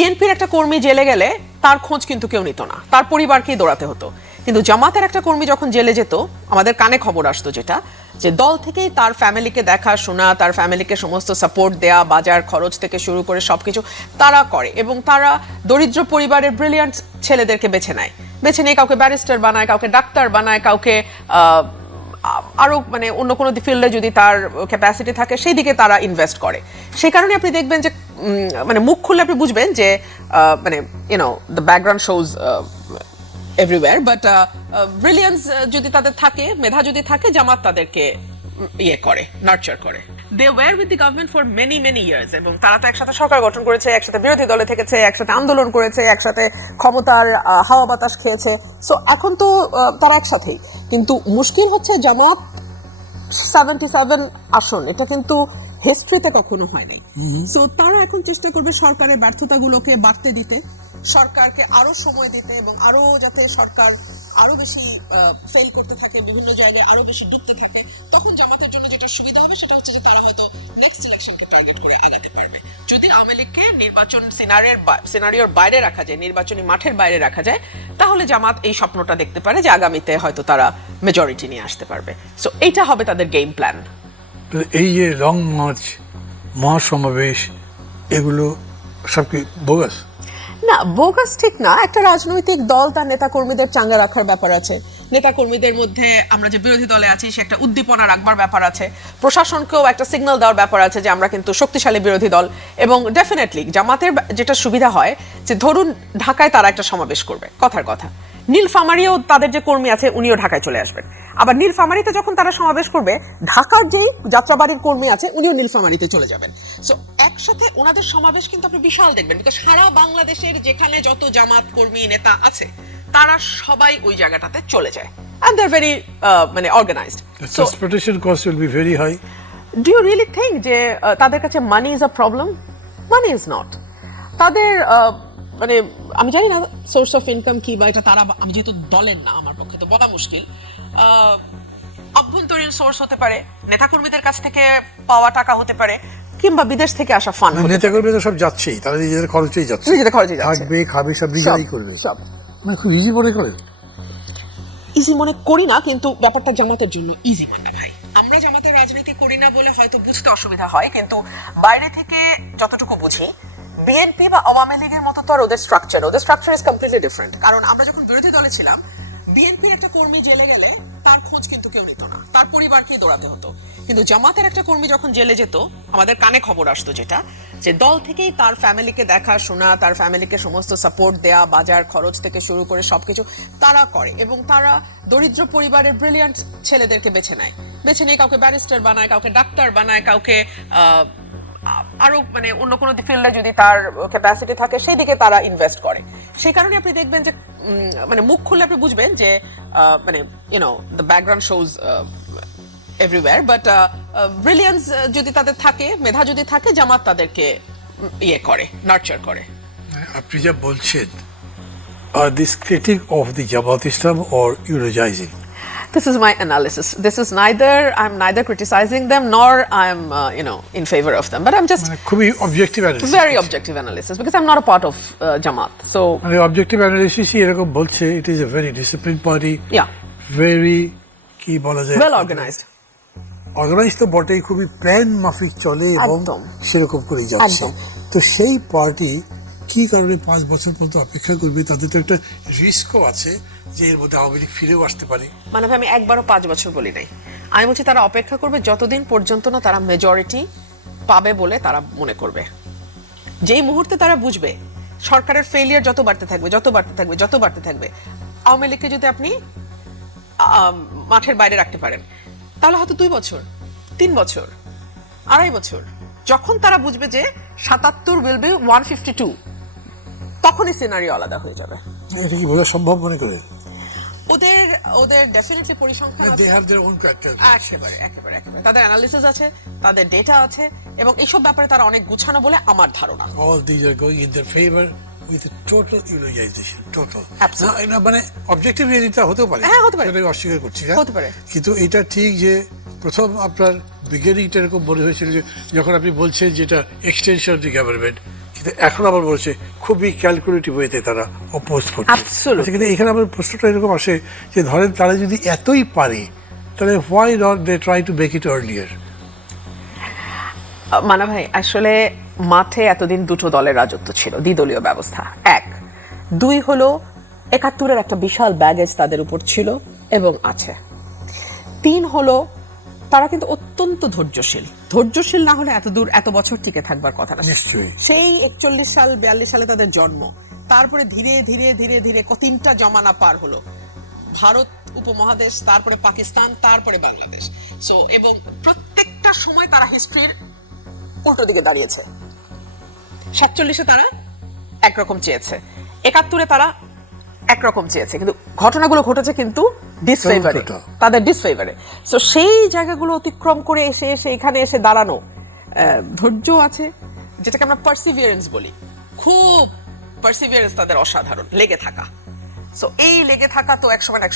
বিএনপির একটা কর্মী জেলে গেলে তার খোঁজ কিন্তু কেউ নিত না, তার পরিবারকেই দৌড়াতে হতো। কিন্তু জামাতের একটা কর্মী যখন জেলে যেত, আমাদের কানে খবর আসতো যেটা, যে দল থেকেই তার ফ্যামিলিকে দেখা শোনা, তার ফ্যামিলিকে সমস্ত সাপোর্ট দেয়া, বাজার খরচ থেকে শুরু করে সবকিছু তারা করে। এবং তারা দরিদ্র পরিবারের ব্রিলিয়ান্ট ছেলেদেরকে বেছে নেয়, কাউকে ব্যারিস্টার বানায়, কাউকে ডাক্তার বানায়, কাউকে আরো মানে অন্য কোনো ফিল্ডে যদি তার ক্যাপাসিটি থাকে সেই দিকে তারা ইনভেস্ট করে। সেই কারণে আপনি দেখবেন যে মানে মুখ খুললে আপনি বুঝবেন যে মানে the background shows everywhere, but brilliance যদি তাদের থাকে, মেধা যদি থাকে, জামাত তাদেরকে ইয়ে করে, নার্চার করে। They were with the government for many many years, এবং তারা তো একসাথে সরকার গঠন করেছে, একসাথে বিরোধী দলে থেকেছে, একসাথে আন্দোলন করেছে, একসাথে ক্ষমতার হাওয়া বাতাস খেয়েছে। সো এখন তো তারা একসাথেই। কিন্তু মুশকিল হচ্ছে জামাত 77 আসন, এটা কিন্তু হিস্ট্রিতে কখনো হয় নাই। সো তারা এখন চেষ্টা করবে সরকারের ব্যর্থতাগুলোকে বাড়তে দিতে, সরকারকে আরো সময় দিতে, এবং আরো যাতে সরকার আরো বেশি ফেল করতে থাকে, বিভিন্ন জায়গায় আরো বেশি ডুবতে থাকে। তখন জামাতের জন্য যেটা সুবিধা হবে সেটা হচ্ছে যে তারা হয়তো নেক্সট ইলেকশনকে টার্গেট করে আগাতে পারবে। যদি আওয়ামী লীগকে নির্বাচন সিনারিওর বাইরে রাখা যায়, নির্বাচনী মাঠের বাইরে রাখা যায়, তাহলে জামাত এই স্বপ্নটা দেখতে পারে যে আগামীতে হয়তো তারা মেজরিটি নিয়ে আসতে পারবে। সো এইটা হবে তাদের গেম প্ল্যান। এই যে লং মার্চ, মহাসমাবেশ, এগুলো সব কি বোগাস? না, বোগাস ঠিক না। একটা রাজনৈতিক দল তার নেতা কর্মীদের চাঙ্গা রাখার ব্যাপার আছে, নেতা কর্মীদের মধ্যে আমরা যে বিরোধী দলে আছি সে একটা উদ্দীপনা রাখবার ব্যাপার আছে, প্রশাসনকেও একটা সিগন্যাল দেওয়ার ব্যাপার আছে যে আমরা কিন্তু শক্তিশালী বিরোধী দল। এবং ডেফিনেটলি জামাতের যেটা সুবিধা হয় যে ধরুন ঢাকায় তারা একটা সমাবেশ করবে, কথার কথা, নীলফামারীও তাদের যে কর্মী আছে উনিও ঢাকায় চলে আসবেন। আবার নীলফামারীতে যখন তারা সমাবেশ করবে, ঢাকার যেই যাত্রাবাড়ির কর্মী আছে উনিও নীলফামারীতে চলে যাবেন। সো একসাথে ওনাদের সমাবেশ কিন্তু আপনি বিশাল দেখবেন, বিকজ সারা বাংলাদেশের যেখানে যত জামাত কর্মী নেতা আছে তারা সবাই ওই জায়গাটাতে চলে যায়, and they're very মানে organized. So transportation cost will be very high. Do you really think যে তাদের কাছে money is a problem? Money is not তাদের মানে আমি জানি না সোর্স অফ ইনকাম কি বা এটা তারা, আমি যেহেতু দলের না আমার পক্ষে তো বলা মুশকিল। অভ্যন্তরীণ সোর্স হতে পারে, নেতাকর্মীদের কাছ থেকে পাওয়া টাকা হতে পারে, কিংবা বিদেশ থেকে আসা ফান্ড। নেতাকর্মী তো সব যাচ্ছেই, তারা নিজেদের খরচেই যাচ্ছে, থাকবে খাবে সব নিজেরাই করবে, সব মানে খুব ইজি মনে করেন? ইজি মনে করি না, কিন্তু ব্যাপারটা জামাতের জন্য ইজি মানে ভাই। আমরা জামাতের রাজনীতি করি না বলে হয়তো বুঝতে অসুবিধা হয়, কিন্তু বাইরে থেকে যতটুকু বুঝি বিএনপি বা আওয়ামী লীগের মতো তো আর ওদের স্ট্রাকচার ইজ কমপ্লিটলি ডিফারেন্ট। কারণ আমরা যখন বিরোধী দলে ছিলাম, বিএনপির একটা কর্মী জেলে গেলে তার খোঁজ কিন্তু কেউ নিত না, তার পরিবারকেই দৌড়াতে হতো। কিন্তু জামাতের একটা কর্মী যখন জেলে যেত, আমাদের কানে খবর আসতো যেটা, যে দল থেকেই তার ফ্যামিলিকে দেখা শোনা, তার ফ্যামিলিকে সমস্ত সাপোর্ট দেয়া, বাজার খরচ থেকে শুরু করে সবকিছু তারা করে। এবং তারা দরিদ্র পরিবারের ব্রিলিয়ান্ট ছেলেদেরকে বেছে নেয়, কাউকে ব্যারিস্টার বানায়, কাউকে ডাক্তার বানায়, কাউকে আরো মানে অন্য কোনো ফিল্ডে যদি তার ক্যাপাসিটি থাকে সেই দিকে তারা ইনভেস্ট করে। সেই কারণে আপনি দেখবেন যে মানে মুখ খুললে আপনি বুঝবেন যে মানে the background shows everywhere, but brilliance যদি তাদের থাকে, মেধা যদি থাকে, জামাত তাদেরকে ইয়ে করে, নার্চার করে। আপনি যা বলছেন, are this critic of the Jamaat Islam or ইউরোজাইজিং? This is my analysis. I'm neither criticizing them nor I'm in favor of them, but I'm just খুবই objective analysis, very objective analysis, because I'm not a part of Jamaat. So মানে objective analysis এরকম বলছে, it is a very discipline party, yeah, very কি বলা যায়, well organized. Organise তো বটেই, খুবই প্ল্যান মাফিক চলে এবং একদম সেরকম করেই যাচ্ছে। একদম। তো সেই পার্টি কি কারণে 5 বছর পর্যন্ত অপেক্ষা করবে? তাদের তো একটা রিস্কও আছে যে এর মধ্যে আওয়ামী লীগ ফিরেও আসতে পারে। মানে আমি একবারও 5 বছর বলি নাই, আমি বলছি তারা অপেক্ষা করবে যতদিন পর্যন্ত না তারা মেজরিটি পাবে বলে তারা মনে করবে। যেই মুহূর্তে তারা বুঝবে সরকারের ফেলিয়ার যত বাড়তে থাকবে, আওয়ামী লীগকে যদি আপনি মাঠের বাইরে রাখতে পারেন, তাহলে হয়তো 2 বছর, 3 বছর, 2.5 বছর, যখন তারা বুঝবে যে 77 উইল বি 152, তখনই সিনারিও আলাদা হয়ে যাবে। এটা কি বোঝা সম্ভব মনে করে? ওদের ডেফিনেটলি পরিসংখ্যান আছে, they have their own character, একেবারে তাদের অ্যানালিসিস আছে, তাদের ডেটা আছে, এবং এইসব ব্যাপারে তারা অনেক গুছানো বলে আমার ধারণা। all these are going in their favor with a total Eurozation, total. Absolutely. না মানে অবজেক্টিভ রিয়েলিটি হতেও পারে, হ্যাঁ হতে পারে, এটা অস্বীকার করছি না, হতে পারে। কিন্তু এটা ঠিক যে প্রথম আপনার বিগিনিংটা এরকম মনে হয়েছিল যে যখন আপনি বলছেন যেটা এক্সটেনশন অফ দি গভর্নমেন্ট, কিন্তু এখন আবার বলছে খুবই ক্যালকুলেটিভ ওয়েতে তারা অপোজ করছে। Absolutely. আচ্ছা, কিন্তু এখানে আমার প্রশ্নটা এরকম আসে যে ধরেন তারা যদি এতই পারে তাহলে why not they try to make it earlier? মানা ভাই, আসলে মাঠে এতদিন দুটো দলের রাজত্ব ছিল, দ্বিদলীয় ব্যবস্থা। এক, দুই হলো ৭১-এর একটা বিশাল ব্যাগেজ তাদের উপর ছিল এবং আছে। তিন হলো তারা কিন্তু অত্যন্ত ধৈর্যশীল না হলে এত দূর এত বছর টিকে থাকবার কথা না। নিশ্চয়ই। সেই ৪১ সাল ৪২ সালে তাদের জন্ম, তারপরে ধীরে ধীরে ধীরে ধীরে তিনটা জমানা পার হলো, ভারত উপমহাদেশ, তারপরে পাকিস্তান, তারপরে বাংলাদেশ। সো এবং প্রত্যেকটা সময় তারা হিস্ট্রির উল্টো দিকে দাঁড়িয়েছে। ৪৭-এ তারা একরকম চেয়েছে, ৭১-এ তারা একরকম চেয়েছে, কিন্তু ঘটনাগুলো ঘটেছে কিন্তু ডিসফেভারে, তাদের ডিসফেভারে। সো সেই জায়গাগুলো অতিক্রম করে এসে এখানে এসে দাঁড়ানো, ধৈর্য আছে, যেটাকে আমরা পার্সিভিয়ারেন্স বলি, খুব পার্সিভিয়ারেন্স তাদের অসাধারণ, লেগে থাকা। সো এই লেগে থাকা তো একসময়